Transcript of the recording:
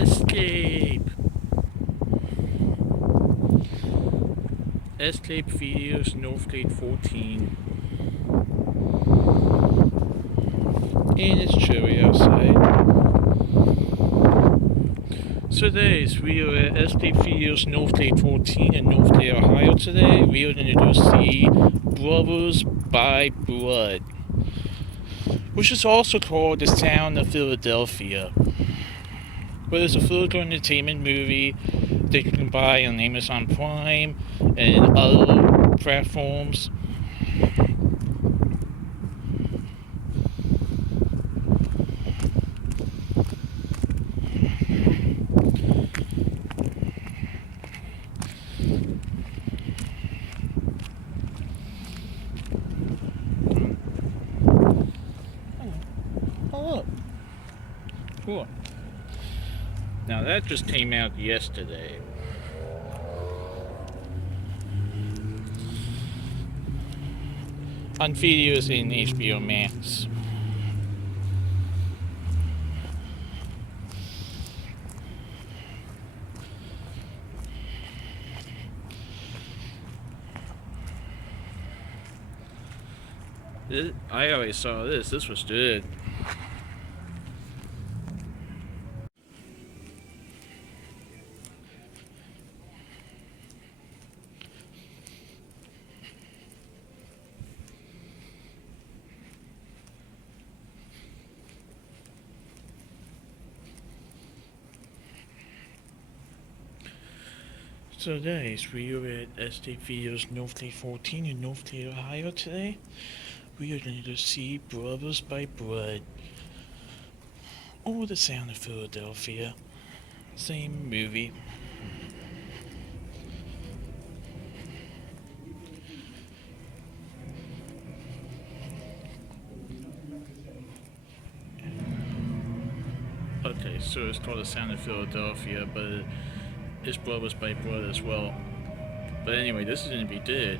Xscape. Xscape videos, Northgate 14. And it's chilly outside. So today we are at Xscape videos, Northgate 14 in Northgate, Ohio today. We are going to go see Brothers by Blood, which is also called The Sound of Philadelphia. But it's a physical entertainment movie that you can buy on Amazon Prime and other platforms. Oh, look. Cool. Now that just came out yesterday. On videos in HBO Max. I always saw this. This was good. So guys, we are at Xscape Videos Northgate 14 in Northgate, Ohio today. We are going to see Brothers by Blood, or The Sound of Philadelphia. Same movie. Okay, so it's called The Sound of Philadelphia, but it's Brothers by Blood as well. But anyway, this is going to be good.